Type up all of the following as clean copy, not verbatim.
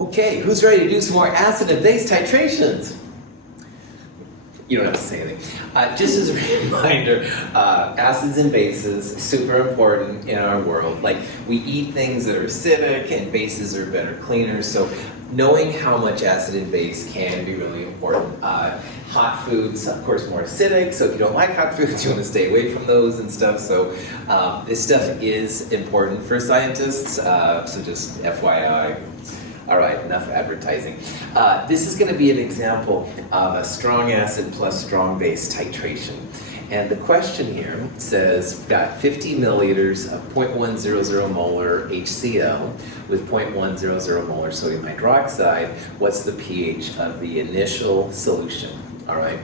Okay, who's ready to do some more acid and base titrations? You don't have to say anything. Just as a reminder, acids and bases, super important in our world. Like, we eat things that are acidic and bases are better cleaners, so knowing how much acid and base can be really important. Hot foods, of course, more acidic, so if you don't like hot foods, you want to stay away from those and stuff. So this stuff is important for scientists, so just FYI. All right, enough advertising. This is going to be an example of a strong acid plus strong base titration. And the question here says, we've got 50 milliliters of 0.100 molar HCl with 0.100 molar sodium hydroxide. What's the pH of the initial solution? All right.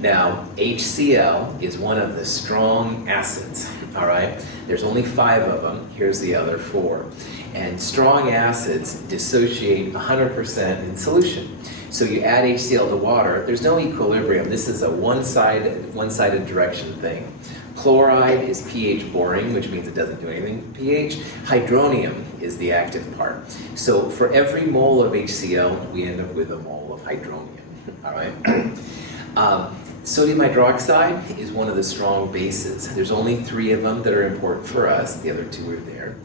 Now, HCl is one of the strong acids, all right? There's only 5 of them. Here's the other 4. And strong acids dissociate 100% in solution. So you add HCl to water, there's no equilibrium. This is a one-sided direction thing. Chloride is pH boring, which means it doesn't do anything for pH. Hydronium is the active part. So for every mole of HCl, we end up with a mole of hydronium, all right? Sodium hydroxide is one of the strong bases. There's only 3 of them that are important for us. The other 2 are there.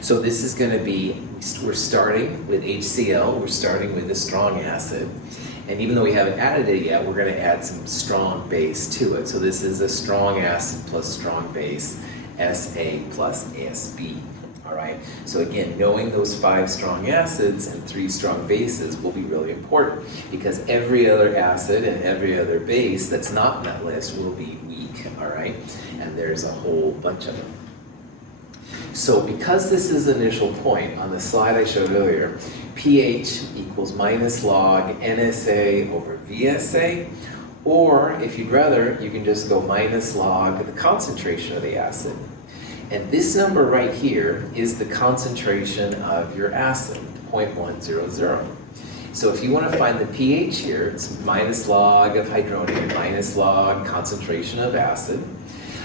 So this is going to be, we're starting with HCl, we're starting with a strong acid. And even though we haven't added it yet, we're going to add some strong base to it. So this is a strong acid plus strong base, SA+SB. All right, so again, knowing those 5 strong acids and 3 strong bases will be really important, because every other acid and every other base that's not in that list will be weak, all right? And there's a whole bunch of them. So because this is the initial point on the slide I showed earlier, pH equals minus log NSA over VSA, or if you'd rather, you can just go minus log the concentration of the acid. And this number right here is the concentration of your acid, 0.100. So if you want to find the pH here, it's minus log of hydronium, minus log concentration of acid.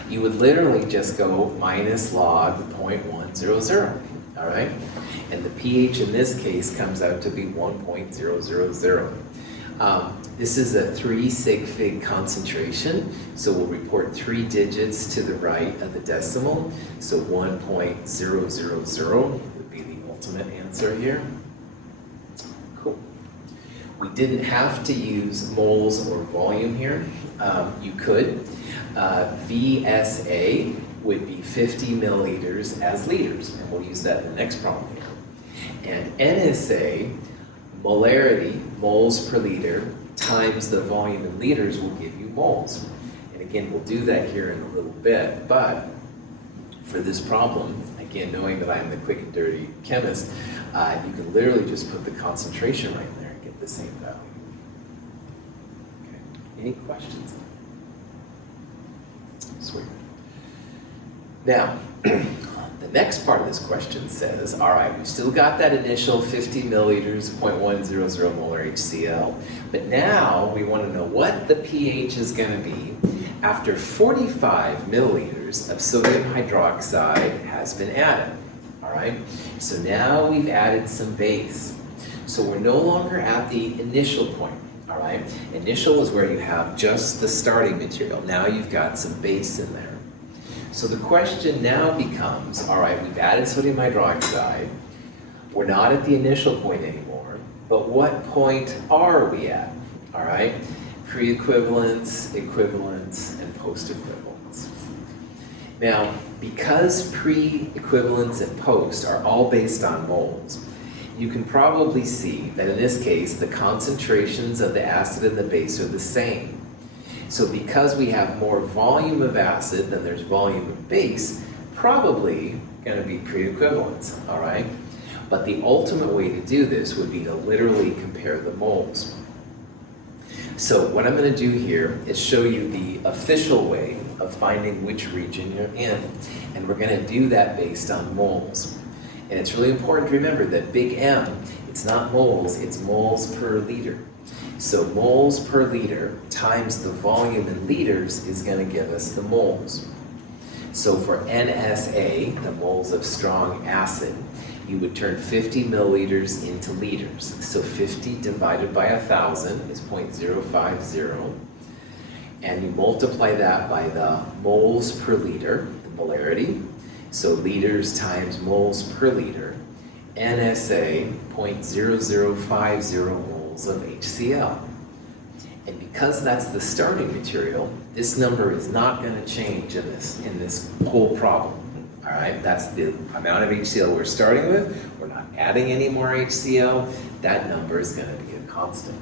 You would literally just go minus log 0.100, all right? And the pH in this case comes out to be 1.000. This is a 3 sig fig concentration, so we'll report 3 digits to the right of the decimal. So 1.000 would be the ultimate answer here. Cool. We didn't have to use moles or volume here. You could. VSA would be 50 milliliters as liters, and we'll use that in the next problem here. And NSA, molarity, moles per liter, times the volume in liters will give you moles. And again, we'll do that here in a little bit, but for this problem, again, knowing that I'm the quick and dirty chemist, you can literally just put the concentration right there and get the same value. Okay. Any questions? Sweet. Now, the next part of this question says, all right, we've still got that initial 50 milliliters, 0.100 molar HCl, but now we want to know what the pH is going to be after 45 milliliters of sodium hydroxide has been added, all right? So now we've added some base. So we're no longer at the initial point, all right? Initial is where you have just the starting material. Now you've got some base in there. So the question now becomes, all right, we've added sodium hydroxide. We're not at the initial point anymore, but what point are we at? All right? Pre-equivalence, equivalence, and post-equivalence. Now, because pre-equivalence and post are all based on moles, you can probably see that in this case, the concentrations of the acid and the base are the same. So because we have more volume of acid than there's volume of base, probably going to be pre-equivalence, all right? But the ultimate way to do this would be to literally compare the moles. So what I'm going to do here is show you the official way of finding which region you're in. And we're going to do that based on moles. And it's really important to remember that big M, it's not moles, it's moles per liter. So moles per liter times the volume in liters is going to give us the moles. So for NSA, the moles of strong acid, you would turn 50 milliliters into liters. So 50 divided by 1,000 is 0.050. And you multiply that by the moles per liter, the molarity. So liters times moles per liter. NSA, 0.0050 moles of HCl. And because that's the starting material, this number is not going to change in this whole problem. All right, that's the amount of HCl we're starting with. We're not adding any more HCl. That number is going to be a constant.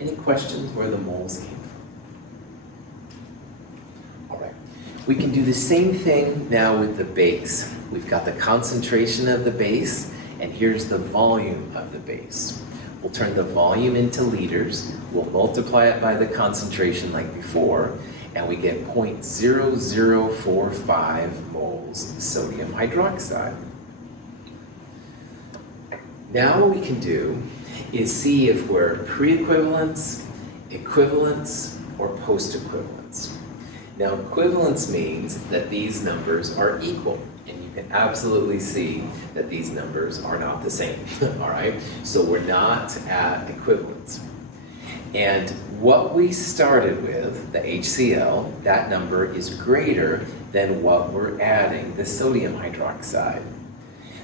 Any questions where the moles came from? All right, we can do the same thing now with the base. We've got the concentration of the base, and here's the volume of the base. We'll turn the volume into liters. We'll multiply it by the concentration like before, and we get 0.0045 moles of sodium hydroxide. Now what we can do is see if we're pre-equivalence, equivalence, or post-equivalence. Now equivalence means that these numbers are equal, and you can absolutely see that these numbers are not the same, all right? So we're not at equivalence. And what we started with, the HCl, that number is greater than what we're adding, the sodium hydroxide.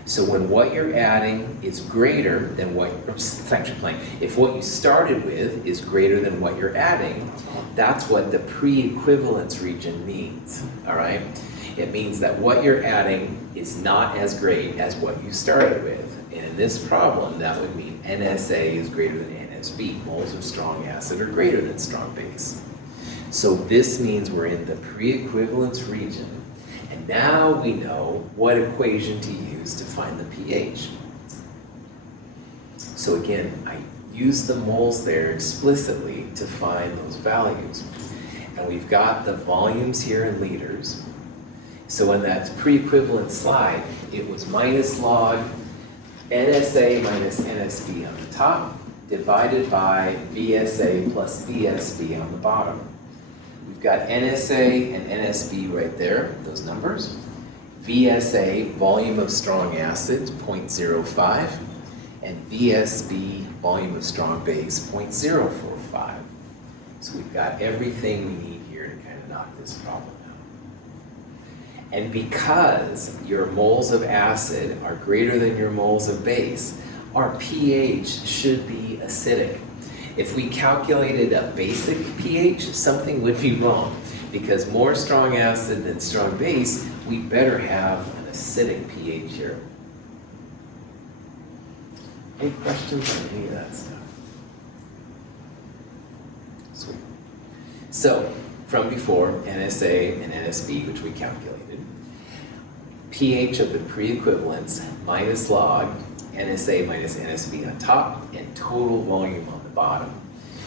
So when what you're adding is greater than what, if what you started with is greater than what you're adding, that's what the pre-equivalence region means, all right? It means that what you're adding is not as great as what you started with. And in this problem, that would mean NSA is greater than NSB. Moles of strong acid are greater than strong base. So this means we're in the pre-equivalence region. And now we know what equation to use to find the pH. So again, I use the moles there explicitly to find those values. And we've got the volumes here in liters. So in that pre-equivalence slide, it was minus log NSA minus NSB on the top, divided by VSA plus VSB on the bottom. We've got NSA and NSB right there, those numbers. VSA, volume of strong acid, 0.05, and VSB, volume of strong base, 0.045. So we've got everything we need here to kind of knock this problem out. And because your moles of acid are greater than your moles of base, our pH should be acidic. If we calculated a basic pH, something would be wrong. Because more strong acid than strong base, we better have an acidic pH here. Any questions on any of that stuff? Sweet. So, from before, NSA and NSB, which we calculated, pH of the pre-equivalence minus log NSA minus NSB on top, and total volume on the bottom.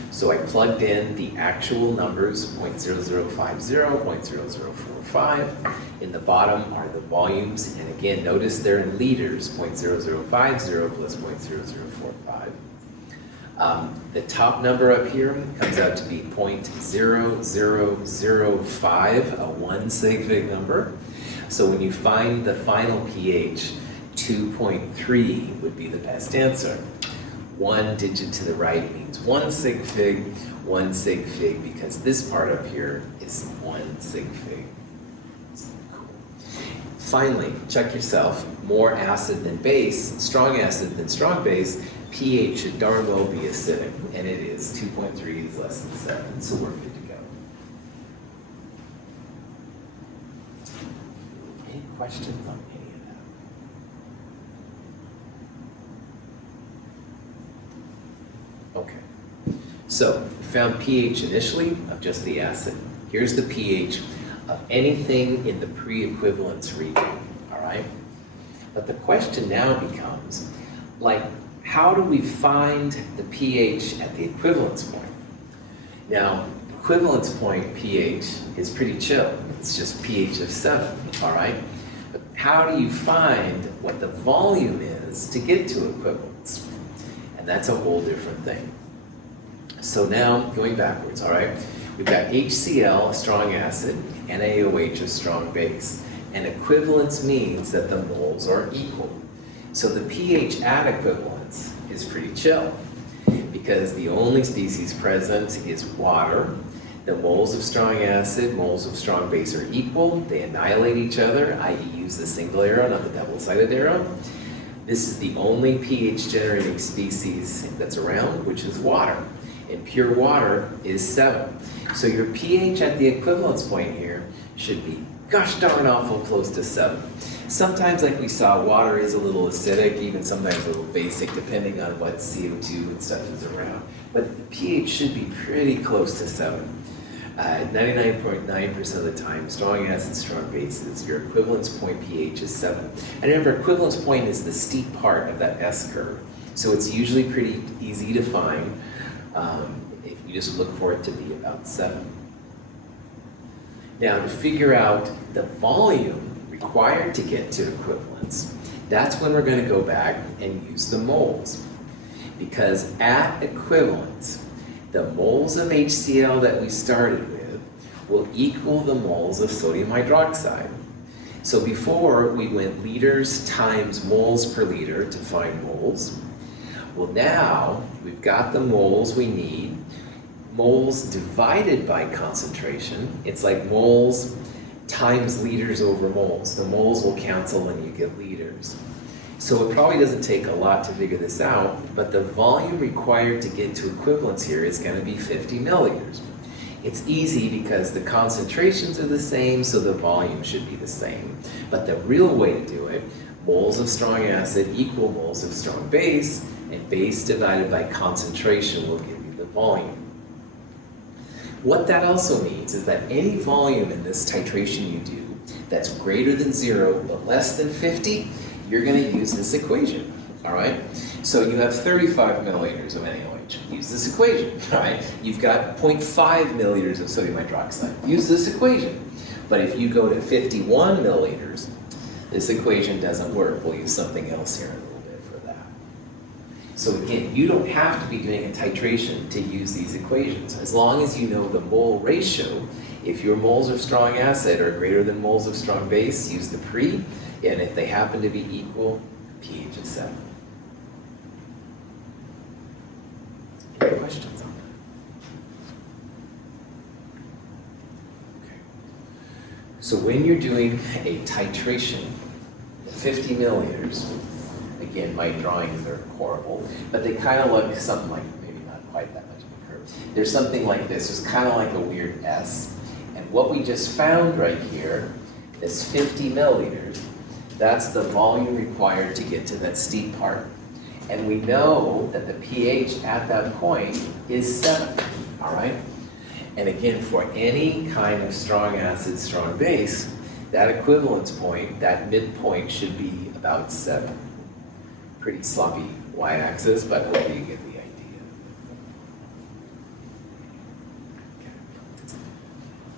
So I plugged in the actual numbers, 0.0050, 0.0045. In the bottom are the volumes, and again, notice they're in liters, 0.0050 plus 0.0045. The top number up here comes out to be 0.0005, a 1 sig fig number. So when you find the final pH, 2.3 would be the best answer. 1 digit to the right means 1 sig fig because this part up here is 1 sig fig. Cool. Finally, check yourself. More acid than base, strong acid than strong base, pH should darn well be acidic, and it is. 2.3 is less than 7, so we're good to go. Any questions on any of that? Okay. So, we found pH initially of just the acid. Here's the pH of anything in the pre-equivalence region, all right? But the question now becomes, like, how do we find the pH at the equivalence point? Now, equivalence point pH is pretty chill. It's just pH of 7, all right? But how do you find what the volume is to get to equivalence? And that's a whole different thing. So now, going backwards, all right? We've got HCl, a strong acid, NaOH, a strong base. and equivalence means that the moles are equal. So the pH at equivalence is pretty chill, because the only species present is water. The moles of strong acid, moles of strong base are equal. They annihilate each other, i.e. use the single arrow, not the double-sided arrow. This is the only pH generating species that's around, which is water. And pure water is 7. So your pH at the equivalence point here should be gosh darn awful close to 7. Sometimes, like we saw, water is a little acidic, even sometimes a little basic, depending on what CO2 and stuff is around. But the pH should be pretty close to 7. 99.9% of the time, strong acids, strong bases, your equivalence point pH is 7. And remember, equivalence point is the steep part of that S curve. So it's usually pretty easy to find if you just look for it to be about 7. Now, to figure out the volume required to get to equivalence, that's when we're going to go back and use the moles. Because at equivalence, the moles of HCl that we started with will equal the moles of sodium hydroxide. So before, we went liters times moles per liter to find moles. Well, now we've got the moles we need. Moles divided by concentration. It's like moles times liters over moles. The moles will cancel and you get liters. So it probably doesn't take a lot to figure this out, but the volume required to get to equivalence here is going to be 50 milliliters. It's easy because the concentrations are the same, so the volume should be the same. But the real way to do it, moles of strong acid equal moles of strong base, and base divided by concentration will give you the volume. What that also means is that any volume in this titration you do that's greater than 0 but less than 50, you're going to use this equation, all right? So you have 35 milliliters of NaOH. Use this equation, all right? You've got 0.5 milliliters of sodium hydroxide. Use this equation. But if you go to 51 milliliters, this equation doesn't work. We'll use something else here in a little bit for that. So again, you don't have to be doing a titration to use these equations. As long as you know the mole ratio, if your moles of strong acid are greater than moles of strong base, use the pre. And if they happen to be equal, pH is 7. Any questions on that? Okay. So when you're doing a titration, 50 milliliters, again, my drawings are horrible, but they kind of look something like, maybe not quite that much of a curve. There's something like this. It's kind of like a weird S. And what we just found right here is 50 milliliters. That's the volume required to get to that steep part. And we know that the pH at that point is 7, all right? And again, for any kind of strong acid, strong base, that equivalence point, that midpoint should be about 7. Pretty sloppy y-axis, but hopefully you get the idea.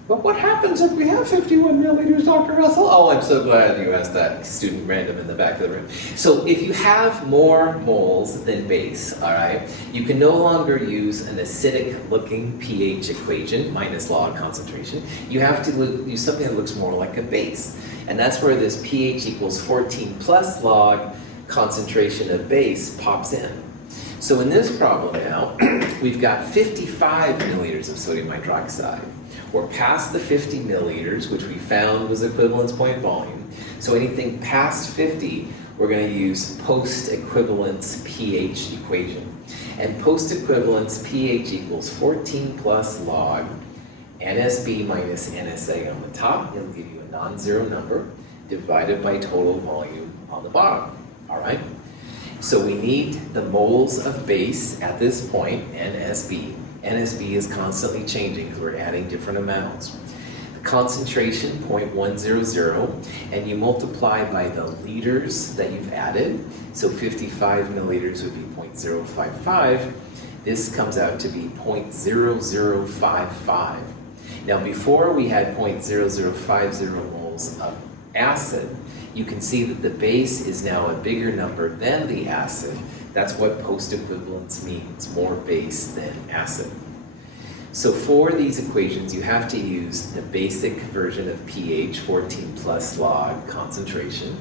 But what happens if we have 51 milliliters, Dr. Russell? Oh, I'm so glad you asked that, student random in the back of the room. So if you have more moles than base, all right, you can no longer use an acidic-looking pH equation, minus log concentration. You have to use something that looks more like a base. And that's where this pH equals 14 plus log concentration of base pops in. So in this problem now, we've got 55 milliliters of sodium hydroxide. We're past the 50 milliliters, which we found was equivalence point volume. So anything past 50, we're going to use post-equivalence pH equation. And post-equivalence pH equals 14 plus log NSB minus NSA on the top. It'll give you a non-zero number divided by total volume on the bottom. All right? So we need the moles of base at this point, NSB. NSB is constantly changing because we're adding different amounts. The concentration, 0.100, and you multiply by the liters that you've added. So 55 milliliters would be 0.055. This comes out to be 0.0055. Now before we had 0.0050 moles of acid, you can see that the base is now a bigger number than the acid. That's what post-equivalence means, more base than acid. So for these equations, you have to use the basic version of pH, 14 plus log concentration.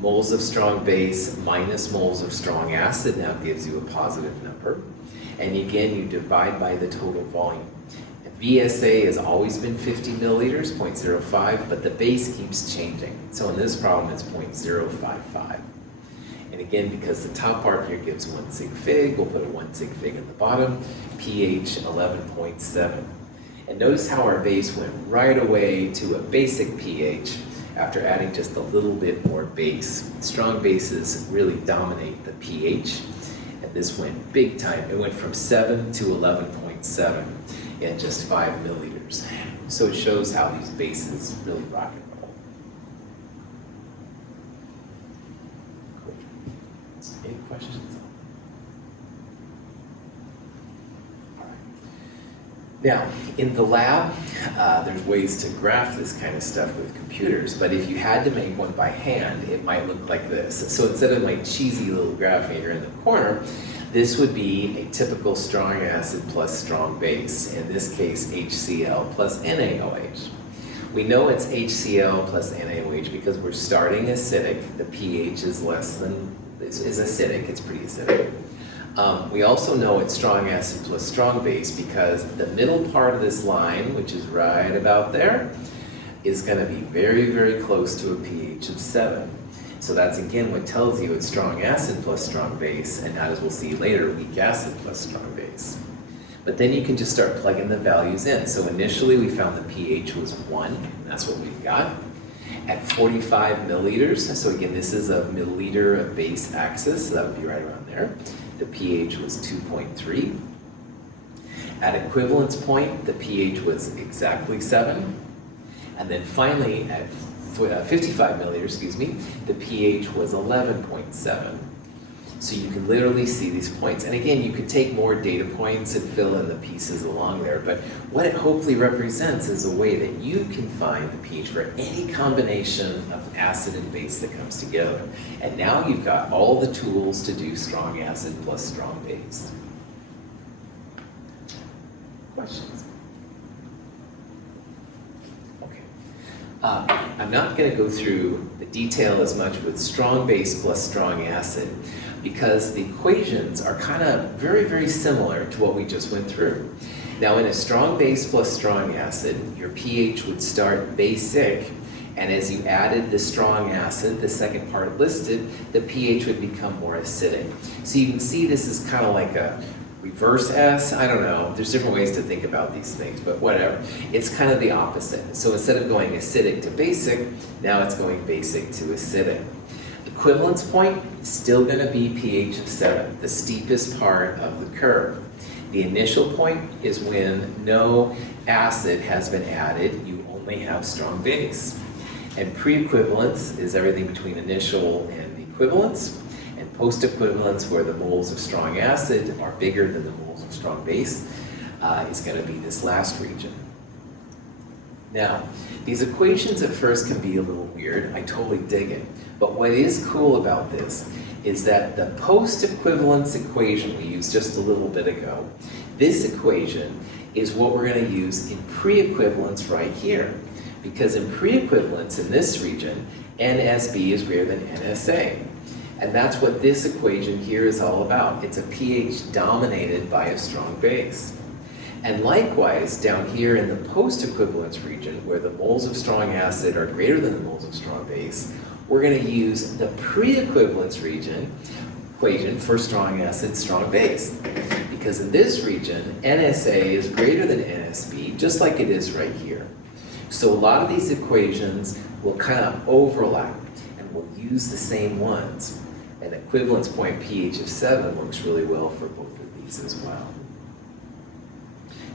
Moles of strong base minus moles of strong acid now gives you a positive number. And again, you divide by the total volume. VSA has always been 50 milliliters, 0.05, but the base keeps changing. So in this problem, it's 0.055. And again, because the top part here gives 1 sig fig, we'll put a 1 sig fig at the bottom, pH 11.7. And notice how our base went right away to a basic pH after adding just a little bit more base. Strong bases really dominate the pH, and this went big time. It went from 7 to 11.7 in just 5 milliliters. So it shows how these bases really rock and roll. Cool. Any questions? All right. Now, in the lab, there's ways to graph this kind of stuff with computers, but if you had to make one by hand, it might look like this. So instead of my cheesy little graph here in the corner, this would be a typical strong acid plus strong base, in this case HCl plus NaOH. We know it's HCl plus NaOH because we're starting acidic. The pH is acidic, it's pretty acidic. We also know it's strong acid plus strong base because the middle part of this line, which is right about there, is going to be very, very close to a pH of 7. So that's again what tells you it's strong acid plus strong base, and not, as we'll see later, weak acid plus strong base. But then you can just start plugging the values in. So initially we found the pH was 1, and that's what we've got. At 45 milliliters, so again this is a milliliter of base axis, so that would be right around there. The pH was 2.3. At equivalence point, the pH was exactly 7. And then finally at 55 milliliters, the pH was 11.7. So you can literally see these points. And again, you could take more data points and fill in the pieces along there, but what it hopefully represents is a way that you can find the pH for any combination of acid and base that comes together. And now you've got all the tools to do strong acid plus strong base. Questions? I'm not going to go through the detail as much with strong base plus strong acid because the equations are kind of very, very similar to what we just went through. Now in a strong base plus strong acid, your pH would start basic, and as you added the strong acid, the second part listed, the pH would become more acidic. So you can see this is kind of like a reverse S, I don't know, there's different ways to think about these things, but whatever. It's kind of the opposite. So instead of going acidic to basic, now it's going basic to acidic. Equivalence point is still going to be pH of 7, the steepest part of the curve. The initial point is when no acid has been added, you only have strong base. And pre-equivalence is everything between initial and equivalence. And post-equivalence, where the moles of strong acid are bigger than the moles of strong base, is going to be this last region. Now, these equations at first can be a little weird. I totally dig it. But what is cool about this is that the post-equivalence equation we used just a little bit ago, this equation is what we're going to use in pre-equivalence right here. Because in pre-equivalence in this region, NSB is greater than NSA. And that's what this equation here is all about. It's a pH dominated by a strong base. And likewise, down here in the post-equivalence region, where the moles of strong acid are greater than the moles of strong base, we're going to use the pre-equivalence region equation for strong acid, strong base. Because in this region, NSA is greater than NSB, just like it is right here. So a lot of these equations will kind of overlap, and we'll use the same ones. An equivalence point pH of 7 works really well for both of these as well.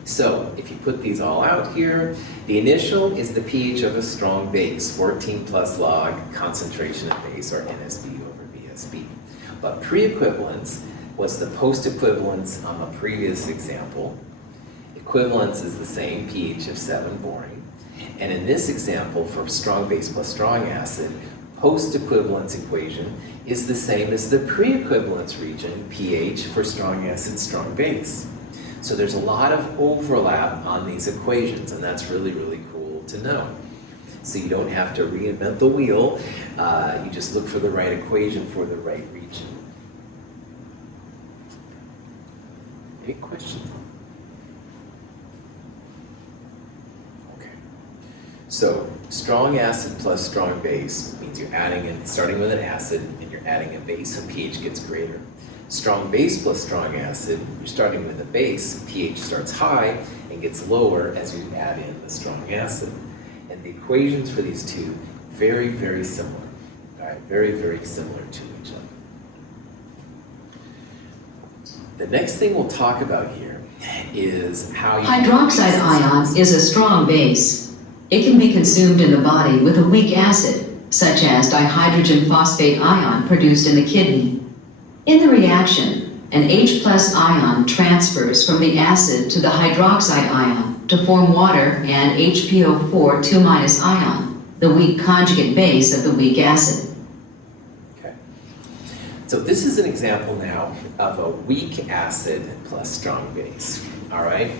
So if you put these all out here, the initial is the pH of a strong base, 14 plus log concentration of base, or NSB over VSB. But pre-equivalence was the post-equivalence on the previous example. Equivalence is the same, pH of 7, boring. And in this example, for strong base plus strong acid, post-equivalence equation is the same as the pre-equivalence region, pH, for strong acid, strong base. So there's a lot of overlap on these equations, and that's really, really cool to know. So you don't have to reinvent the wheel, you just look for the right equation for the right region. Any questions? Okay. So strong acid plus strong base means you're starting with an acid and you're adding a base, so pH gets greater. Strong base plus strong acid, you're starting with a base, pH starts high and gets lower as you add in the strong acid. And the equations for these two, very, very similar. All right, very, very similar to each other. The next thing we'll talk about here is how you... Hydroxide ion is a strong base. It can be consumed in the body with a weak acid, such as dihydrogen phosphate ion produced in the kidney. In the reaction, an H+ ion transfers from the acid to the hydroxide ion to form water and HPO4 2- ion, the weak conjugate base of the weak acid. Okay. So this is an example now of a weak acid plus strong base, all right?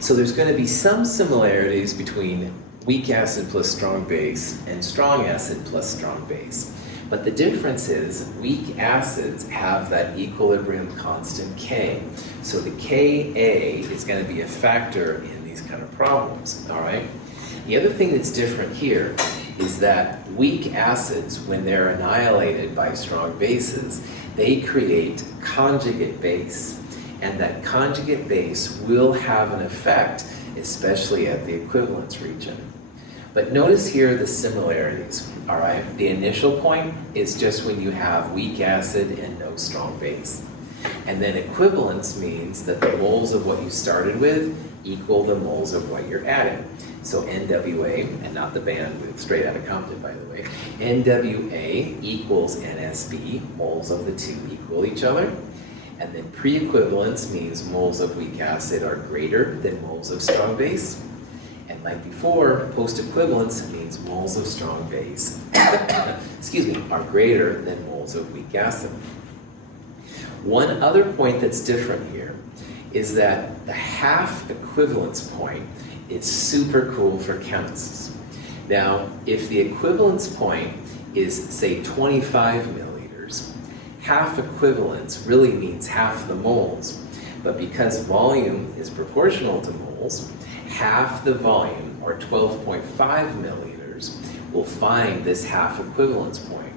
So there's going to be some similarities between weak acid plus strong base and strong acid plus strong base. But the difference is weak acids have that equilibrium constant K. So the Ka is going to be a factor in these kind of problems, all right? The other thing that's different here is that weak acids, when they're annihilated by strong bases, they create conjugate base. And that conjugate base will have an effect, especially at the equivalence region. But notice here the similarities, all right? The initial point is just when you have weak acid and no strong base. And then equivalence means that the moles of what you started with equal the moles of what you're adding. So NWA, and not the band with Straight Outta Compton, by the way, NWA equals NSB, moles of the two equal each other. And then pre-equivalence means moles of weak acid are greater than moles of strong base. And like before, post-equivalence means moles of strong base excuse me, are greater than moles of weak acid. One other point that's different here is that the half equivalence point is super cool for chemists. Now, if the equivalence point is, say, 25 milliliters, half equivalence really means half the moles. But because volume is proportional to moles, half the volume, or 12.5 milliliters, will find this half equivalence point.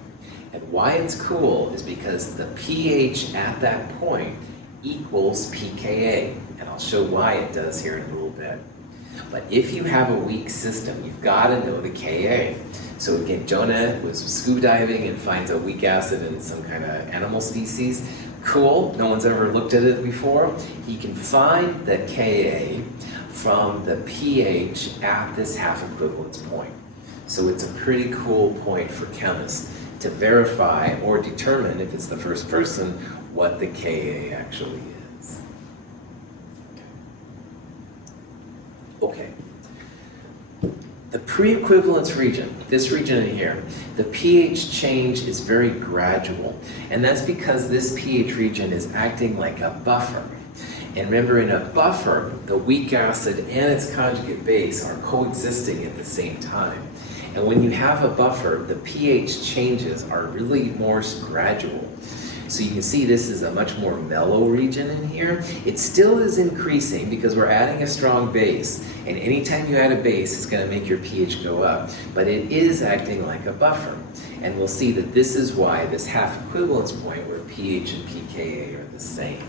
And why it's cool is because the pH at that point equals pKa, and I'll show why it does here in a little bit. But if you have a weak system, you've got to know the Ka. So again, Jonah was scuba diving and finds a weak acid in some kind of animal species. Cool, no one's ever looked at it before. He can find the Ka from the pH at this half equivalence point. So it's a pretty cool point for chemists to verify or determine, if it's the first person, what the Ka actually is. Okay. The pre-equivalence region, this region in here, the pH change is very gradual, and that's because this pH region is acting like a buffer. And remember, in a buffer, the weak acid and its conjugate base are coexisting at the same time. And when you have a buffer, the pH changes are really more gradual. So you can see this is a much more mellow region in here. It still is increasing because we're adding a strong base. And anytime you add a base, it's going to make your pH go up. But it is acting like a buffer. And we'll see that this is why this half equivalence point where pH and pKa are the same.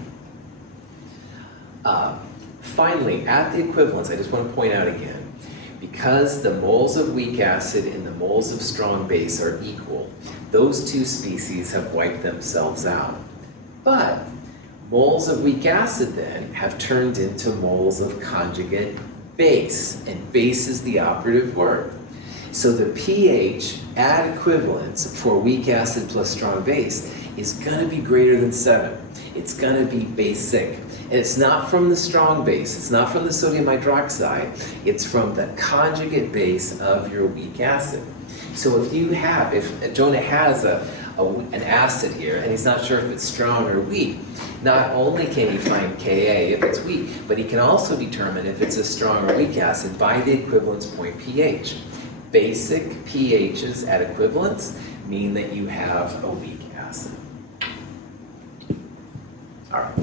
Finally, at the equivalence, I just want to point out again, because the moles of weak acid and the moles of strong base are equal, those two species have wiped themselves out. But moles of weak acid then have turned into moles of conjugate base, and base is the operative word. So the pH at equivalence for weak acid plus strong base is going to be greater than 7. It's going to be basic. And it's not from the strong base. It's not from the sodium hydroxide. It's from the conjugate base of your weak acid. So if Jonah has a an acid here, and he's not sure if it's strong or weak, not only can he find Ka if it's weak, but he can also determine if it's a strong or weak acid by the equivalence point pH. Basic pHs at equivalence mean that you have a weak acid. All right.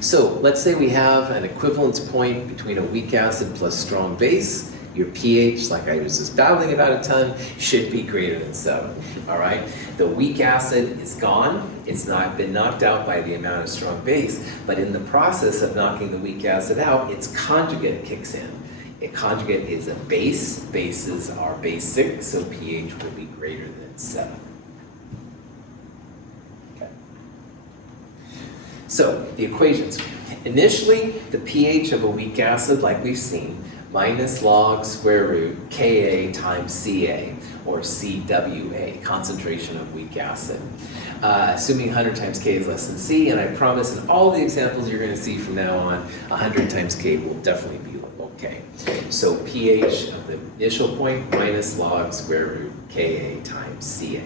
So let's say we have an equivalence point between a weak acid plus strong base. Your pH, like I was just babbling about a ton, should be greater than 7. All right? The weak acid is gone. It's not been knocked out by the amount of strong base, but in the process of knocking the weak acid out, its conjugate kicks in. A conjugate is a base. Bases are basic, so pH will be greater than 7. Okay. So the equations. Initially, the pH of a weak acid, like we've seen, minus log square root Ka times Ca, or Cwa, concentration of weak acid. Assuming 100 times K is less than C, and I promise in all the examples you're going to see from now on, 100 times K will definitely be okay. So pH of the initial point minus log square root Ka times Ca.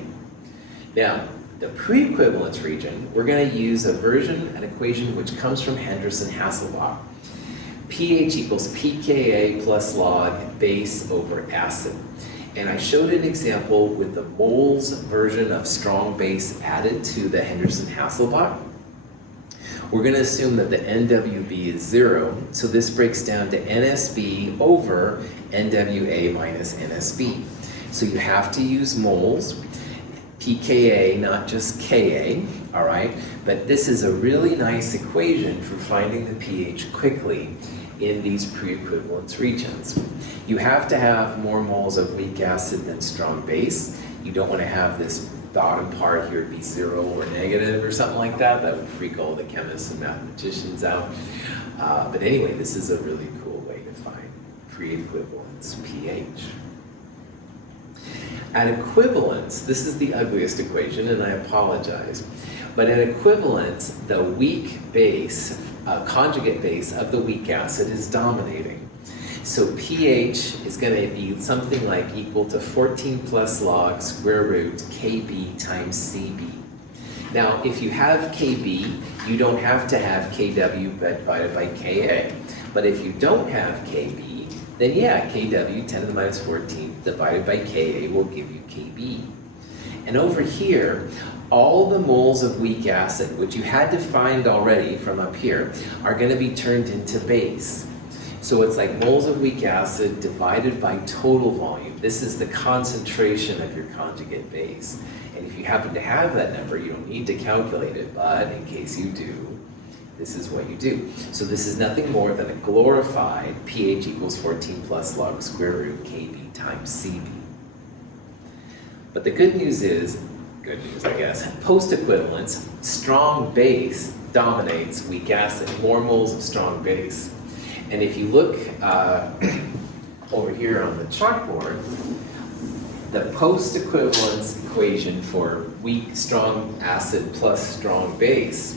Now, the pre-equivalence region, we're going to use an equation which comes from Henderson-Hasselbalch. pH equals pKa plus log base over acid. And I showed an example with the moles version of strong base added to the Henderson-Hasselbalch. We're going to assume that the NWB is 0, so this breaks down to NSB over NWA minus NSB. So you have to use moles, pKa, not just Ka, all right? But this is a really nice equation for finding the pH quickly in these pre-equivalence regions. You have to have more moles of weak acid than strong base. You don't want to have this bottom part here be 0 or negative or something like that. That would freak all the chemists and mathematicians out. But anyway, this is a really cool way to find pre-equivalence pH. At equivalence, this is the ugliest equation, and I apologize, but at equivalence, the weak base, conjugate base of the weak acid is dominating. So pH is going to be something like equal to 14 plus log square root Kb times Cb. Now, if you have Kb, you don't have to have Kw divided by Ka. But if you don't have Kb, then yeah, Kw 10 to the minus 14 divided by Ka will give you Kb. And over here, all the moles of weak acid, which you had to find already from up here, are going to be turned into base. So it's like moles of weak acid divided by total volume. This is the concentration of your conjugate base. And if you happen to have that number, you don't need to calculate it, but in case you do, this is what you do. So this is nothing more than a glorified pH equals 14 plus log square root Kb times Cb. But the good news is, I guess, post-equivalence, strong base dominates weak acid, more moles of strong base. And if you look over here on the chalkboard, the post-equivalence equation for weak strong acid plus strong base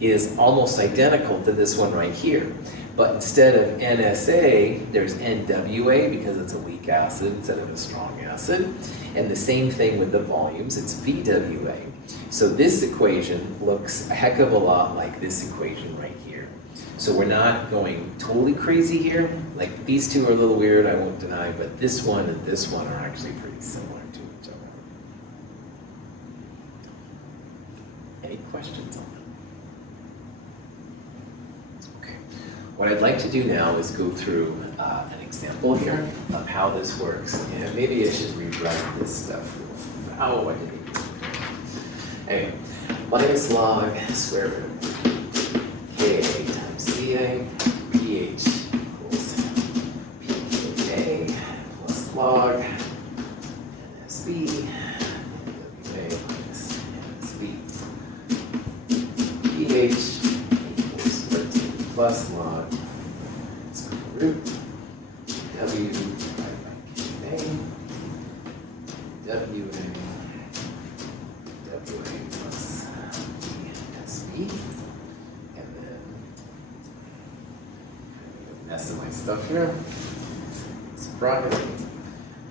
is almost identical to this one right here. But instead of NSA, there's NWA because it's a weak acid instead of a strong acid. And the same thing with the volumes, it's VWA. So this equation looks a heck of a lot like this equation right here. So we're not going totally crazy here. Like these two are a little weird, I won't deny, but this one and this one are actually pretty similar to each other. Any questions on that? What I'd like to do now is go through an example here of how this works. And maybe I should rewrite this stuff. Oh, I didn't. Anyway, minus log square root Ka times Ca, pH equals pKa plus log NSB, NWA minus NSB. pH equals 13 plus log root W divided by Ka, WA plus NSB, and then mess of my stuff here. Surprise.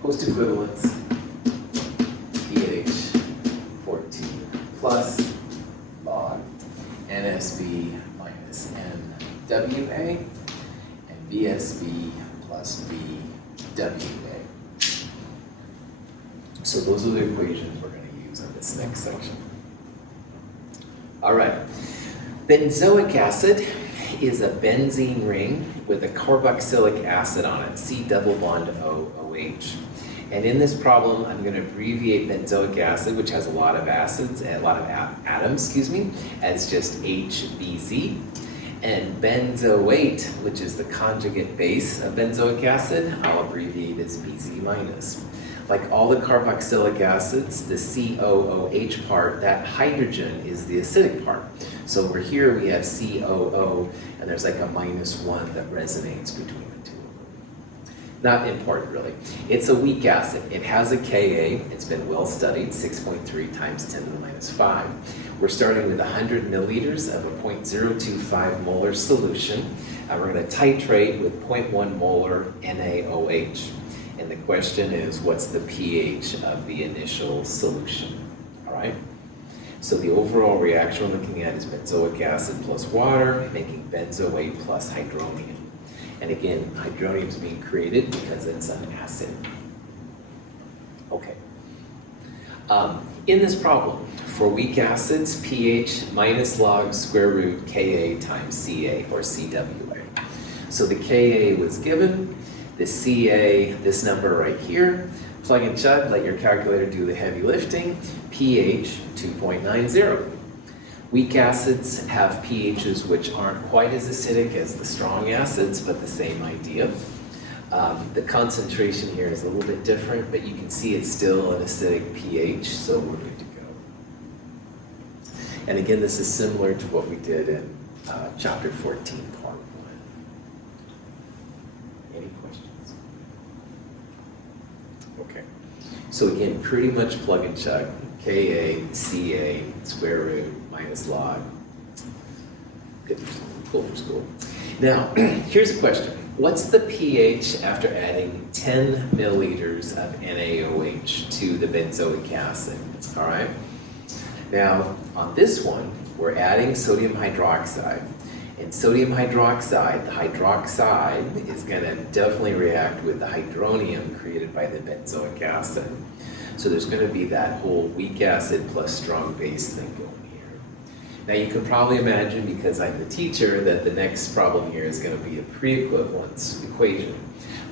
Post-equivalence pH NSB minus NWA, and BSB plus BWA. So those are the equations we're going to use in this next section. All right. Benzoic acid is a benzene ring with a carboxylic acid on it, C double bond OH. And in this problem, I'm going to abbreviate benzoic acid, which has a lot of acids and a lot of atoms, as just HBZ. And benzoate, which is the conjugate base of benzoic acid, I'll abbreviate as BZ minus. Like all the carboxylic acids, the COOH part, that hydrogen is the acidic part. So over here we have COO, and there's like a -1 that resonates between the two of them. Not important really. It's a weak acid. It has a Ka. It's been well studied, 6.3 times 10 to the -5. We're starting with 100 milliliters of a 0.025 molar solution. We're going to titrate with 0.1 molar NaOH. And the question is, what's the pH of the initial solution? All right? So the overall reaction we're looking at is benzoic acid plus water, making benzoate plus hydronium. And again, hydronium is being created because it's an acid. Okay. In this problem, for weak acids, pH minus log square root Ka times Ca, or Cwa. So the Ka was given. The Ca, this number right here, plug and chug, let your calculator do the heavy lifting, pH 2.90. Weak acids have pHs which aren't quite as acidic as the strong acids, but the same idea. The concentration here is a little bit different, but you can see it's still an acidic pH, so we're good to go. And again, this is similar to what we did in chapter 14, part 1. Any questions? Okay. So again, pretty much plug and chug. Ka, Ca, square root, minus log. Good, cool for school. Now, here's a question. What's the pH after adding 10 milliliters of NaOH to the benzoic acid? All right. Now, on this one, we're adding sodium hydroxide. And sodium hydroxide, the hydroxide is going to definitely react with the hydronium created by the benzoic acid. So there's going to be that whole weak acid plus strong base thing going here. Now you can probably imagine, because I'm the teacher, that the next problem here is going to be a pre-equivalence equation.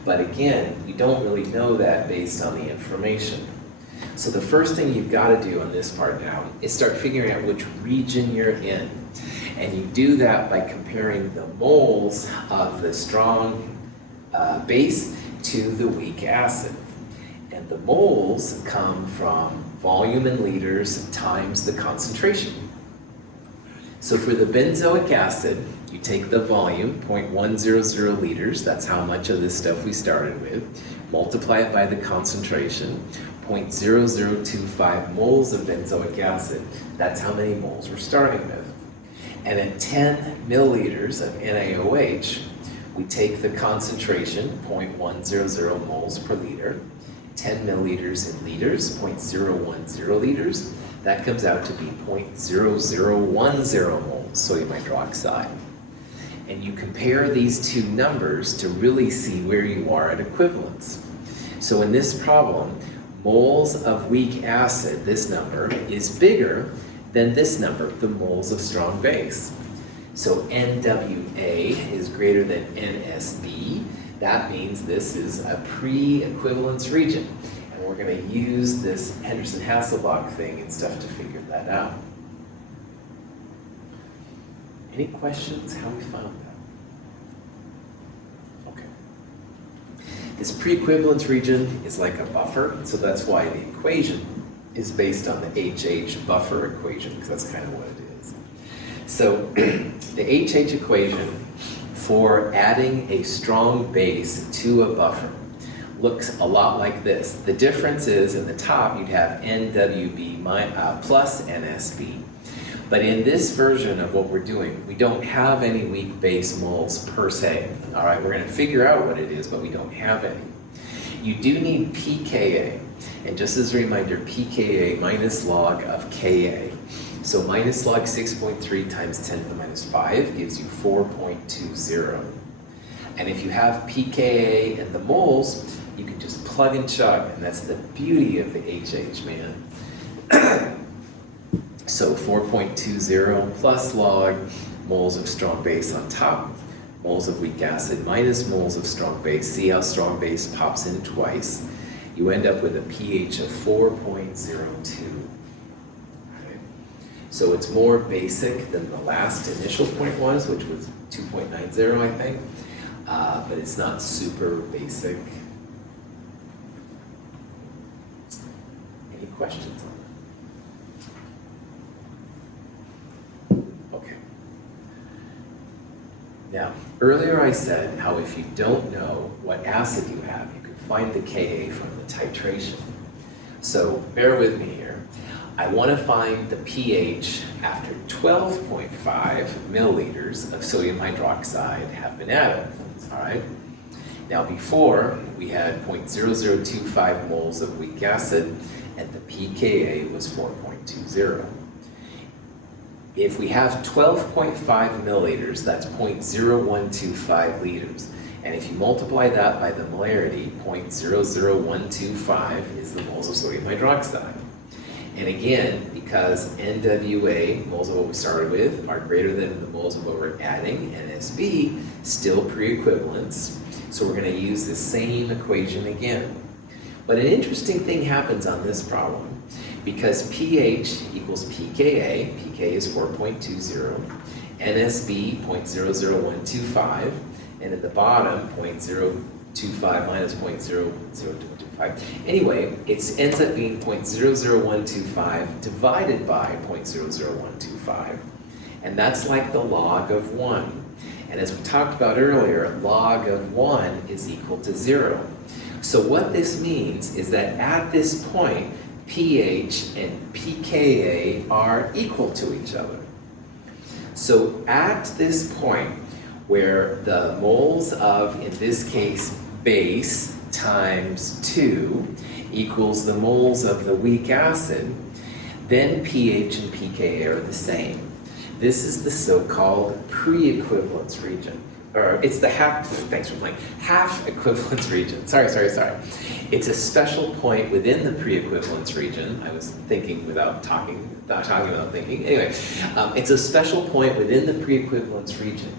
But again, we don't really know that based on the information. So the first thing you've got to do on this part now is start figuring out which region you're in. And you do that by comparing the moles of the strong base to the weak acid. And the moles come from volume in liters times the concentration. So for the benzoic acid, you take the volume, 0.100 liters, that's how much of this stuff we started with, multiply it by the concentration, 0.0025 moles of benzoic acid, that's how many moles we're starting with. And at 10 milliliters of NaOH, we take the concentration, 0.100 moles per liter, 10 milliliters in liters, 0.010 liters, that comes out to be 0.0010 moles sodium hydroxide. And you compare these two numbers to really see where you are at equivalence. So in this problem, moles of weak acid, this number, is bigger than this number, the moles of strong base. So NWA is greater than NSB. That means this is a pre-equivalence region. And we're going to use this Henderson-Hasselbalch thing and stuff to figure that out. Any questions how we found that? Okay. This pre-equivalence region is like a buffer, so that's why the equation is based on the HH buffer equation, because that's kind of what it is. So the HH equation for adding a strong base to a buffer looks a lot like this. The difference is in the top you'd have NWB plus NSB. But in this version of what we're doing, we don't have any weak base moles per se. All right, we're going to figure out what it is, but we don't have any. You do need pKa. And just as a reminder, pKa minus log of Ka. So minus log 6.3 times 10 to the minus 5 gives you 4.20. And if you have pKa and the moles, you can just plug and chug, and that's the beauty of the HH, man. So 4.20 plus log moles of strong base on top, moles of weak acid minus moles of strong base. See how strong base pops in twice. You end up with a pH of 4.02. Right? So it's more basic than the last initial point was, which was 2.90, I think. But it's not super basic. Any questions on that? Okay. Now, earlier I said how if you don't know what acid you have, you can find the Ka from the titration. So bear with me here. I want to find the pH after 12.5 milliliters of sodium hydroxide have been added. All right. Now before, we had 0.0025 moles of weak acid, and the pKa was 4.20. If we have 12.5 milliliters, that's 0.0125 liters. And if you multiply that by the molarity, 0.00125 is the moles of sodium hydroxide. And again, because NWA, moles of what we started with, are greater than the moles of what we're adding, and SB, still pre-equivalence. So we're going to use the same equation again. But an interesting thing happens on this problem. Because pH equals pKa, pK is 4.20, NSB 0.00125, and at the bottom 0.025 minus 0.00225. Anyway, it ends up being 0.00125 divided by 0.00125, and that's like the log of 1. And as we talked about earlier, log of 1 is equal to 0. So what this means is that at this point, pH and pKa are equal to each other. So at this point, where the moles of, in this case, base times 2 equals the moles of the weak acid, then pH and pKa are the same. This is the so-called pre-equivalence region. Or it's the half equivalence region. Sorry. It's a special point within the pre-equivalence region. I was thinking without talking without thinking. Anyway, it's a special point within the pre-equivalence region.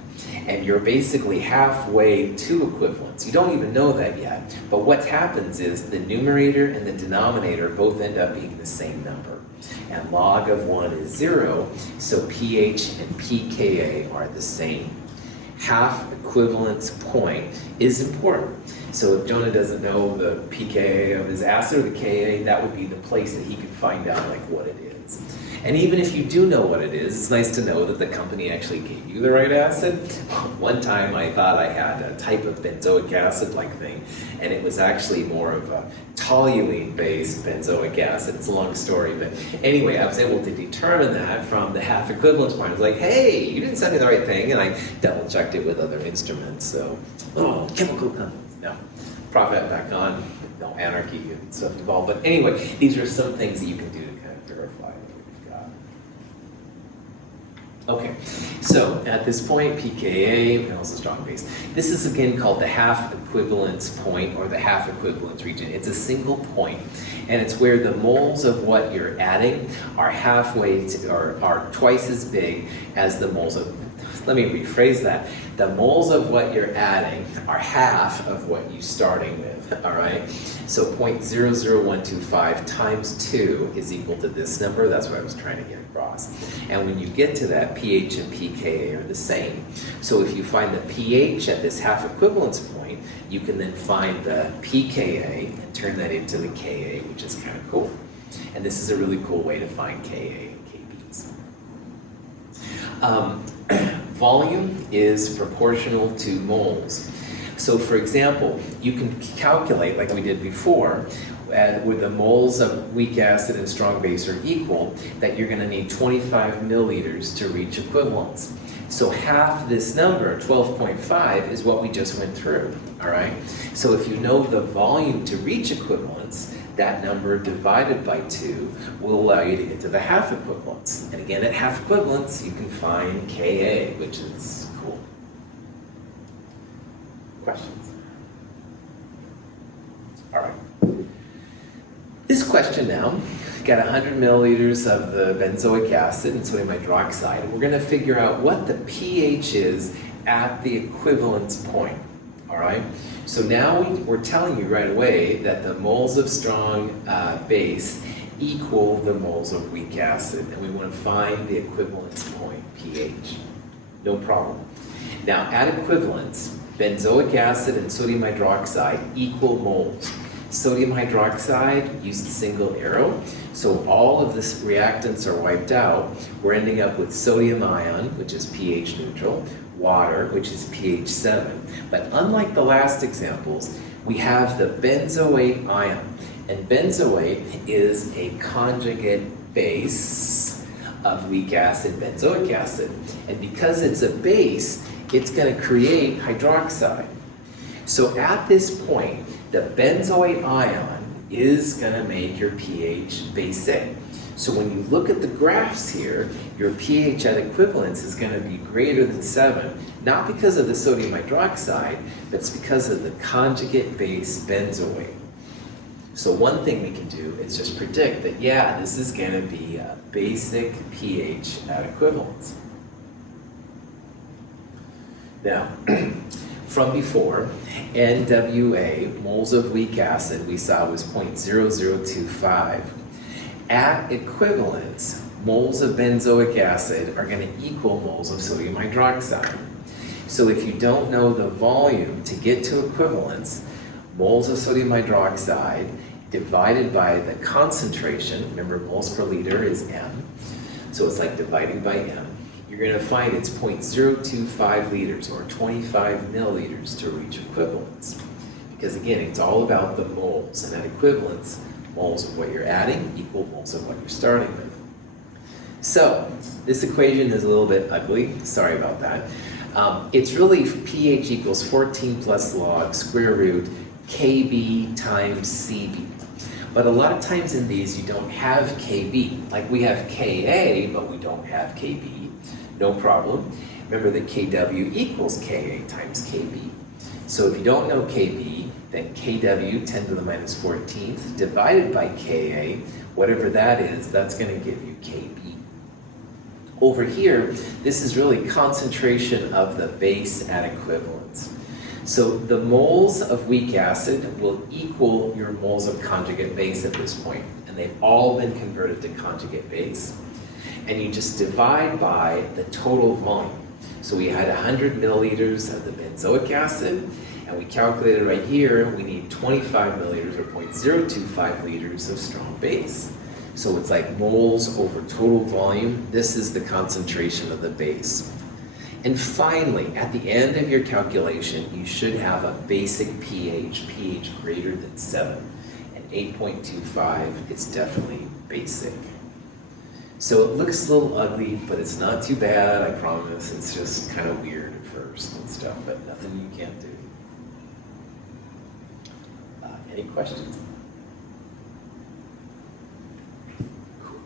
And you're basically halfway to equivalence. You don't even know that yet. But what happens is the numerator and the denominator both end up being the same number. And log of 1 is 0, so pH and pKa are the same. Half equivalence point is important. So if Jonah doesn't know the pKa of his acid or the Ka, that would be the place that he could find out like what it is. And even if you do know what it is, it's nice to know that the company actually gave you the right acid. One time I thought I had a type of benzoic acid-like thing, and it was actually more of a toluene-based benzoic acid. It's a long story, but anyway, I was able to determine that from the half equivalence point. I was like, hey, you didn't send me the right thing, and I double-checked it with other instruments, so, chemical companies, no. Profit back on, no anarchy and stuff involved. But anyway, these are some things that you can do to kind of verify what we've got. Okay, so at this point, pKa, and also strong base. This is again called the half equivalence point or the half equivalence region. It's a single point, and it's where the moles of what you're adding are halfway to, or are twice as big as the moles of, let me rephrase that. The moles of what you're adding are half of what you're starting with, all right? So 0.00125 times 2 is equal to this number. That's what I was trying to get across. And when you get to that, pH and pKa are the same. So if you find the pH at this half equivalence point, you can then find the pKa and turn that into the Ka, which is kind of cool. And this is a really cool way to find Ka and Kbs. Volume is proportional to moles. So for example, you can calculate, like we did before, with the moles of weak acid and strong base are equal, that you're going to need 25 milliliters to reach equivalence. So half this number, 12.5, is what we just went through, all right? So if you know the volume to reach equivalence, that number divided by 2 will allow you to get to the half equivalence. And again, at half equivalence, you can find Ka, which is cool. Questions? All right. This question now, got 100 milliliters of the benzoic acid and sodium hydroxide, and we're going to figure out what the pH is at the equivalence point. All right? So now we're telling you right away that the moles of strong base equal the moles of weak acid, and we want to find the equivalence point, pH. No problem. Now, at equivalence, benzoic acid and sodium hydroxide equal moles. Sodium hydroxide used a single arrow, so all of the reactants are wiped out. We're ending up with sodium ion, which is pH neutral, water, which is pH 7. But unlike the last examples, we have the benzoate ion, and benzoate is a conjugate base of weak acid, benzoic acid. And because it's a base, it's going to create hydroxide. So at this point, the benzoate ion is going to make your pH basic. So when you look at the graphs here, your pH at equivalence is going to be greater than 7, not because of the sodium hydroxide, but it's because of the conjugate base benzoate. So one thing we can do is just predict that, yeah, this is going to be a basic pH at equivalence. Now, from before, NWA, moles of weak acid, we saw was 0.0025. At equivalence, moles of benzoic acid are going to equal moles of sodium hydroxide. So if you don't know the volume to get to equivalence, moles of sodium hydroxide divided by the concentration, remember moles per liter is M, so it's like dividing by M, you're going to find it's 0.025 liters or 25 milliliters to reach equivalence. Because again, it's all about the moles, and at equivalence, moles of what you're adding equal moles of what you're starting with. So this equation is a little bit ugly, sorry about that. It's really pH equals 14 plus log square root Kb times Cb. But a lot of times in these you don't have Kb, like we have Ka, but we don't have Kb. No problem. Remember that Kw equals Ka times Kb. So if you don't know Kb, then Kw, 10 to the minus 14th, divided by Ka, whatever that is, that's going to give you Kb. Over here, this is really concentration of the base at equivalence. So the moles of weak acid will equal your moles of conjugate base at this point, and they've all been converted to conjugate base. And you just divide by the total volume. So we had 100 milliliters of the benzoic acid, and we calculated right here, we need 25 milliliters or 0.025 liters of strong base. So it's like moles over total volume. This is the concentration of the base. And finally, at the end of your calculation, you should have a basic pH greater than 7. And 8.25 is definitely basic. So it looks a little ugly, but it's not too bad, I promise. It's just kind of weird at first and stuff, but nothing you can't do. Any questions? Cool.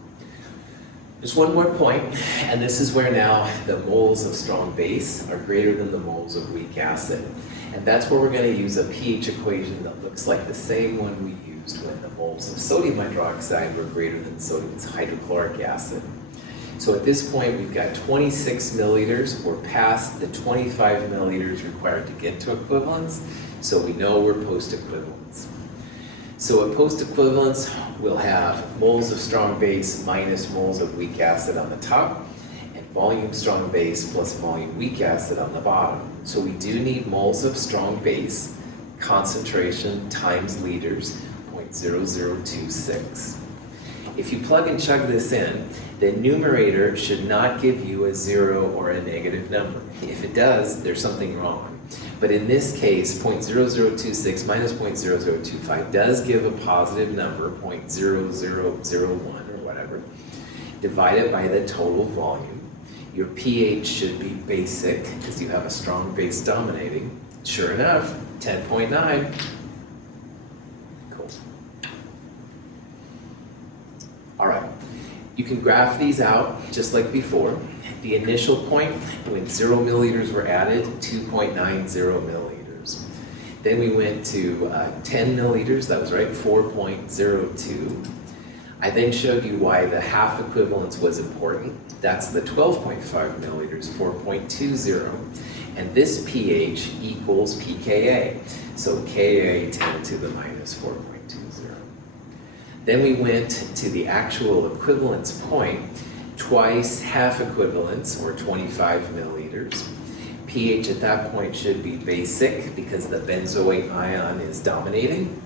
Just one more point, and this is where now the moles of strong base are greater than the moles of weak acid. And that's where we're going to use a pH equation that looks like the same one we used when the moles of sodium hydroxide were greater than sodium hydrochloric acid. So at this point, we've got 26 milliliters. We're past the 25 milliliters required to get to equivalence, so we know we're post-equivalence. So at post-equivalence, we'll have moles of strong base minus moles of weak acid on the top, and volume strong base plus volume weak acid on the bottom. So we do need moles of strong base, concentration times liters, 0.0026. If you plug and chug this in, the numerator should not give you a 0 or a negative number. If it does, there's something wrong. But in this case, 0.0026 minus 0.0025 does give a positive number, 0.0001 or whatever, divided by the total volume. Your pH should be basic because you have a strong base dominating. Sure enough, 10.9. Cool. can graph these out just like before. The initial point, when 0 milliliters were added, 2.90 milliliters. Then we went to 10 milliliters, that was right, 4.02. I then showed you why the half equivalence was important. That's the 12.5 milliliters, 4.20. And this pH equals pKa. So Ka 10 to the minus 4.20. Then we went to the actual equivalence point, twice half equivalence, or 25 milliliters. pH at that point should be basic because the benzoate ion is dominating.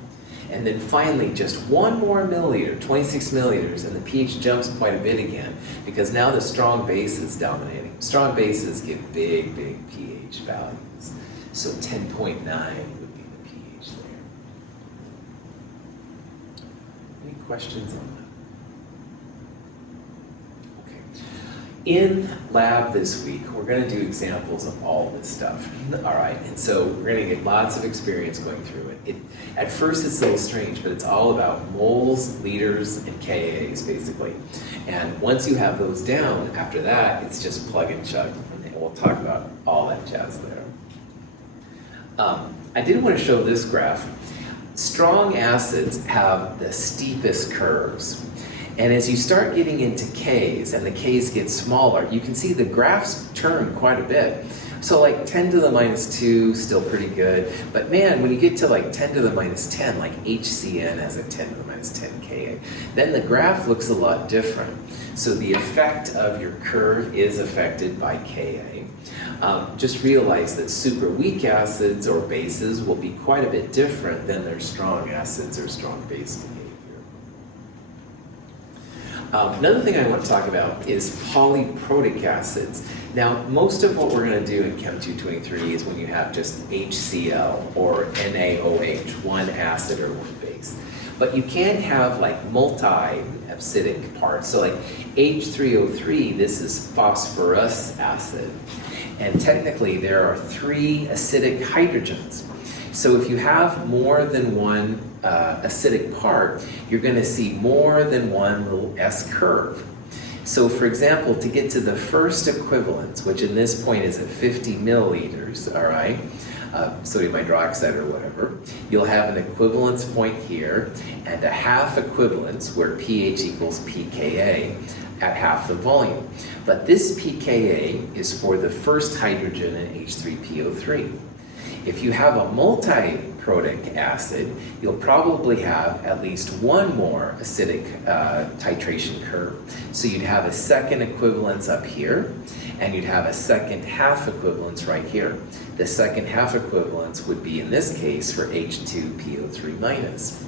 And then finally, just one more milliliter, 26 milliliters, and the pH jumps quite a bit again because now the strong base is dominating. Strong bases give big, big pH values. So 10.9 would be the pH there. Any questions on that? In lab this week, we're going to do examples of all this stuff. All right, and so we're going to get lots of experience going through it. At first, it's a little strange, but it's all about moles, liters, and KAs, basically. And once you have those down, after that, it's just plug and chug. And we'll talk about all that jazz there. I did want to show this graph. Strong acids have the steepest curves. And as you start getting into Ks, and the Ks get smaller, you can see the graphs turn quite a bit. So like 10 to the minus 2, still pretty good. But man, when you get to like 10 to the minus 10, like HCN has a 10 to the minus 10 Ka, then the graph looks a lot different. So the effect of your curve is affected by Ka. Just realize that super weak acids or bases will be quite a bit different than their strong acids or strong base behavior. Another thing I want to talk about is polyprotic acids. Now, most of what we're going to do in Chem 223 is when you have just HCl or NaOH, one acid or one base. But you can have like multi-acidic parts. So like H3O3, this is phosphorus acid. And technically there are 3 acidic hydrogens. So if you have more than one acidic part, you're going to see more than one little S curve. So for example, to get to the first equivalence, which in this point is at 50 milliliters, all right, sodium hydroxide or whatever, you'll have an equivalence point here and a half equivalence where pH equals pKa at half the volume. But this pKa is for the first hydrogen in H3PO3. If you have a multiprotic acid, you'll probably have at least one more acidic titration curve. So you'd have a second equivalence up here, and you'd have a second half equivalence right here. The second half equivalence would be, in this case, for H2PO3 minus.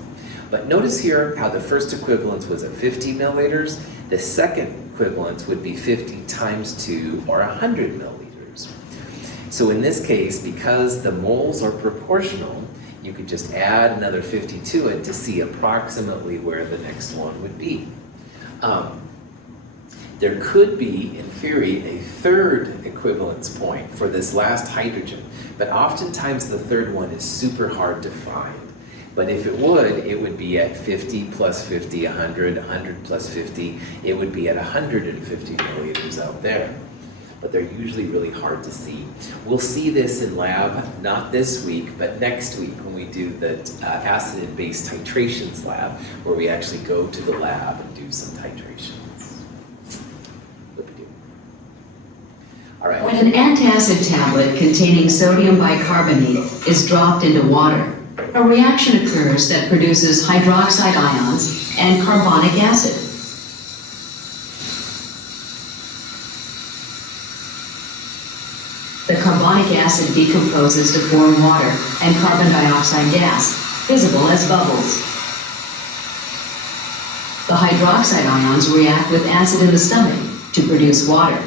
But notice here how the first equivalence was at 50 milliliters. The second equivalence would be 50 times 2, or 100 milliliters. So in this case, because the moles are proportional, you could just add another 50 to it to see approximately where the next one would be. There could be, in theory, a third equivalence point for this last hydrogen, but oftentimes the third one is super hard to find. But if it would be at 50 plus 50, 100, 100 plus 50, it would be at 150 milliliters out there. But they're usually really hard to see. We'll see this in lab, not this week, but next week when we do the acid and base titrations lab, where we actually go to the lab and do some titrations. All right. When an antacid tablet containing sodium bicarbonate is dropped into water, a reaction occurs that produces hydroxide ions and carbonic acid. The carbonic acid decomposes to form water and carbon dioxide gas, visible as bubbles. The hydroxide ions react with acid in the stomach to produce water.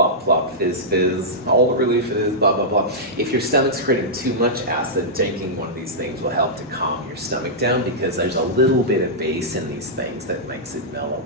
plop, plop, fizz, fizz, all the relief is, blah, blah, blah. If your stomach's creating too much acid, drinking one of these things will help to calm your stomach down because there's a little bit of base in these things that makes it mellow.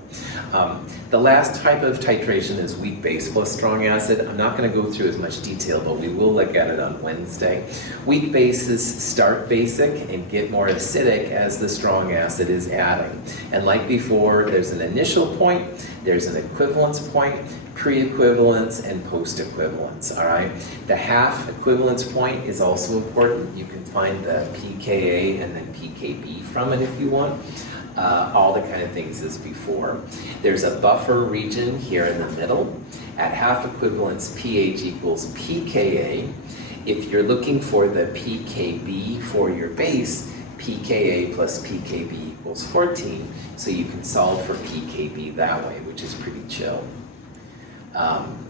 The last type of titration is weak base plus strong acid. I'm not going to go through as much detail, but we will look at it on Wednesday. Weak bases start basic and get more acidic as the strong acid is adding. And like before, there's an initial point, there's an equivalence point, pre-equivalence, and post-equivalence, all right? The half equivalence point is also important. You can find the pKa and then pKb from it if you want. All the kind of things as before. There's a buffer region here in the middle. At half equivalence, pH equals pKa. If you're looking for the pKb for your base, pKa plus pKb equals 14, so you can solve for pKb that way, which is pretty chill.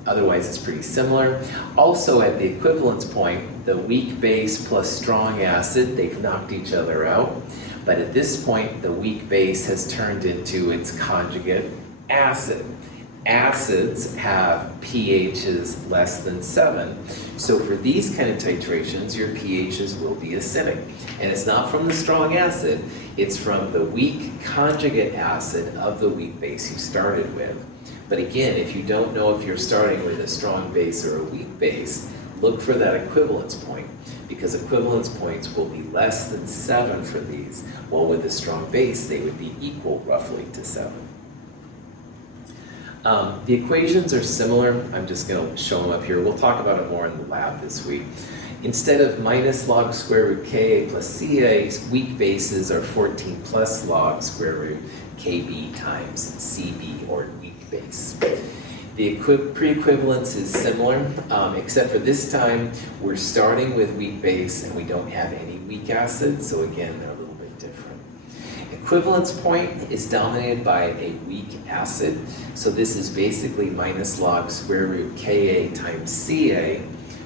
Otherwise, it's pretty similar. Also, at the equivalence point, the weak base plus strong acid, they've knocked each other out. But at this point, the weak base has turned into its conjugate acid. Acids have pHs less than 7. So for these kind of titrations, your pHs will be acidic. And it's not from the strong acid, it's from the weak conjugate acid of the weak base you started with. But again, if you don't know if you're starting with a strong base or a weak base, look for that equivalence point, because equivalence points will be less than 7 for these, while with a strong base, they would be equal roughly to 7. The equations are similar. I'm just going to show them up here. We'll talk about it more in the lab this week. Instead of minus log square root Ka plus Ca, weak bases are 14 plus log square root Kb times Cb, or weak base. The pre-equivalence is similar, except for this time, we're starting with weak base and we don't have any weak acid, so again, they're a little bit different. Equivalence point is dominated by a weak acid, so this is basically minus log square root Ka times Ca,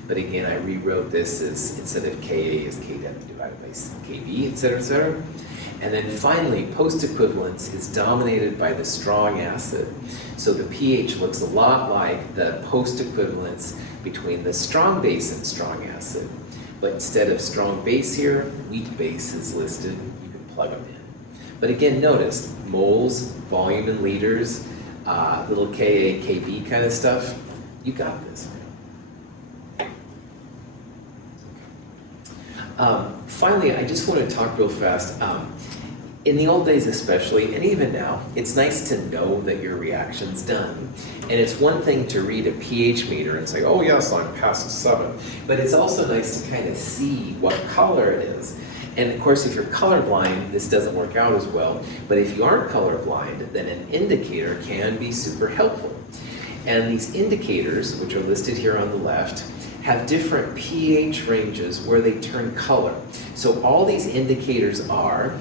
but again, I rewrote this as, instead of Ka, is Kw divided by Kb, etc., etc. And then finally, post-equivalence is dominated by the strong acid. So the pH looks a lot like the post-equivalence between the strong base and strong acid. But instead of strong base here, weak base is listed. You can plug them in. But again, notice moles, volume in liters, little Ka, Kb kind of stuff. You got this. Finally, I just want to talk real fast. In the old days especially, and even now, it's nice to know that your reaction's done. And it's one thing to read a pH meter and say, oh yes, I'm past 7. But it's also nice to kind of see what color it is. And of course, if you're colorblind, this doesn't work out as well. But if you aren't colorblind, then an indicator can be super helpful. And these indicators, which are listed here on the left, have different pH ranges where they turn color. So all these indicators are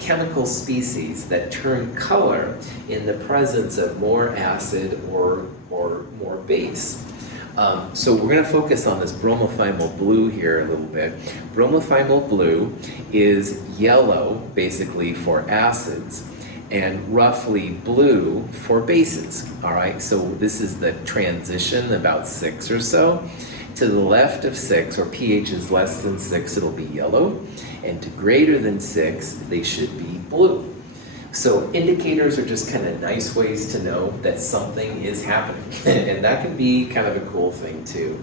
chemical species that turn color in the presence of more acid or more base. So we're going to focus on this bromothiamyl blue here a little bit. Bromothiamyl blue is yellow, basically, for acids, and roughly blue for bases, all right? So this is the transition, about 6 or so. To the left of 6, or pH is less than 6, it'll be yellow, and to greater than 6, they should be blue. So indicators are just kind of nice ways to know that something is happening, and that can be kind of a cool thing too.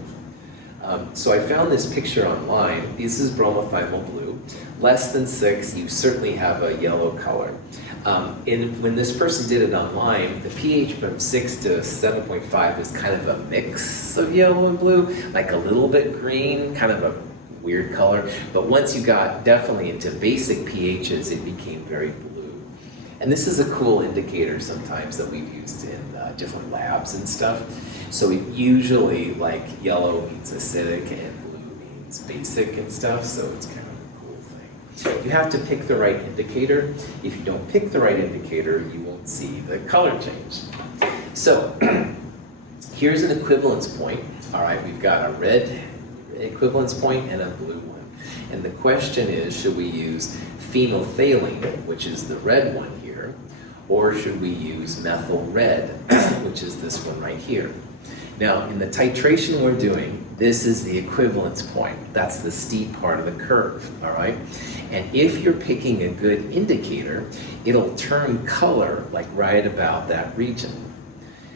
So I found this picture online. This is bromothiamyl blue. Less than 6, you certainly have a yellow color. When this person did it online, the pH from 6 to 7.5 is kind of a mix of yellow and blue, like a little bit green, kind of a weird color. But once you got definitely into basic pHs, it became very blue. And this is a cool indicator sometimes that we've used in different labs and stuff. So it usually, like, yellow means acidic and blue means basic and stuff, so it's kind of a cool thing. You have to pick the right indicator. If you don't pick the right indicator, you won't see the color change. So here's an equivalence point. All right, we've got a red equivalence point and a blue one. And the question is, should we use phenolphthalein, which is the red one here, or should we use methyl red, which is this one right here? Now, in the titration we're doing, this is the equivalence point. That's the steep part of the curve, all right? And if you're picking a good indicator, it'll turn color like right about that region.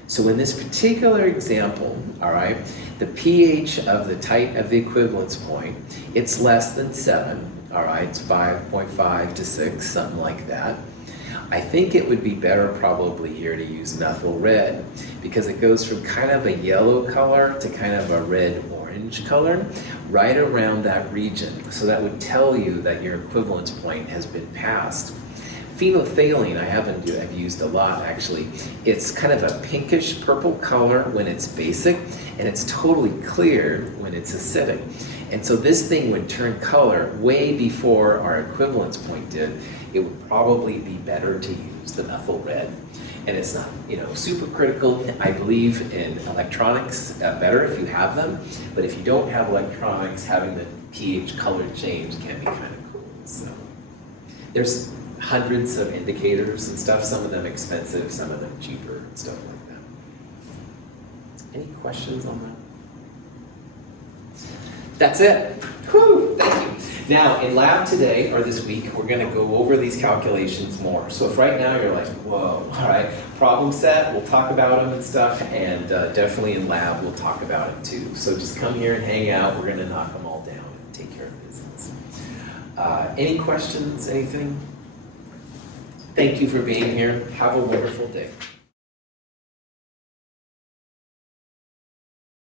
So in this particular example, all right, the pH of the equivalence point, it's less than 7, all right? It's 5.5 to 6, something like that. I think it would be better probably here to use methyl red because it goes from kind of a yellow color to kind of a red-orange color right around that region. So that would tell you that your equivalence point has been passed. Phenolphthalein I've used a lot actually. It's kind of a pinkish purple color when it's basic and it's totally clear when it's acidic. And so this thing would turn color way before our equivalence point did. It would probably be better to use the methyl red. And it's not, super critical. I believe in electronics, better if you have them. But if you don't have electronics, having the pH color change can be kind of cool. So there's hundreds of indicators and stuff, some of them expensive, some of them cheaper, and stuff like that. Any questions on that? That's it. Whew, thank you. Now, in lab today, or this week, we're going to go over these calculations more. So if right now you're like, whoa, all right, problem set, we'll talk about them and stuff, and definitely in lab we'll talk about it too. So just come here and hang out. We're going to knock them all down and take care of business. Any questions, anything? Thank you for being here. Have a wonderful day.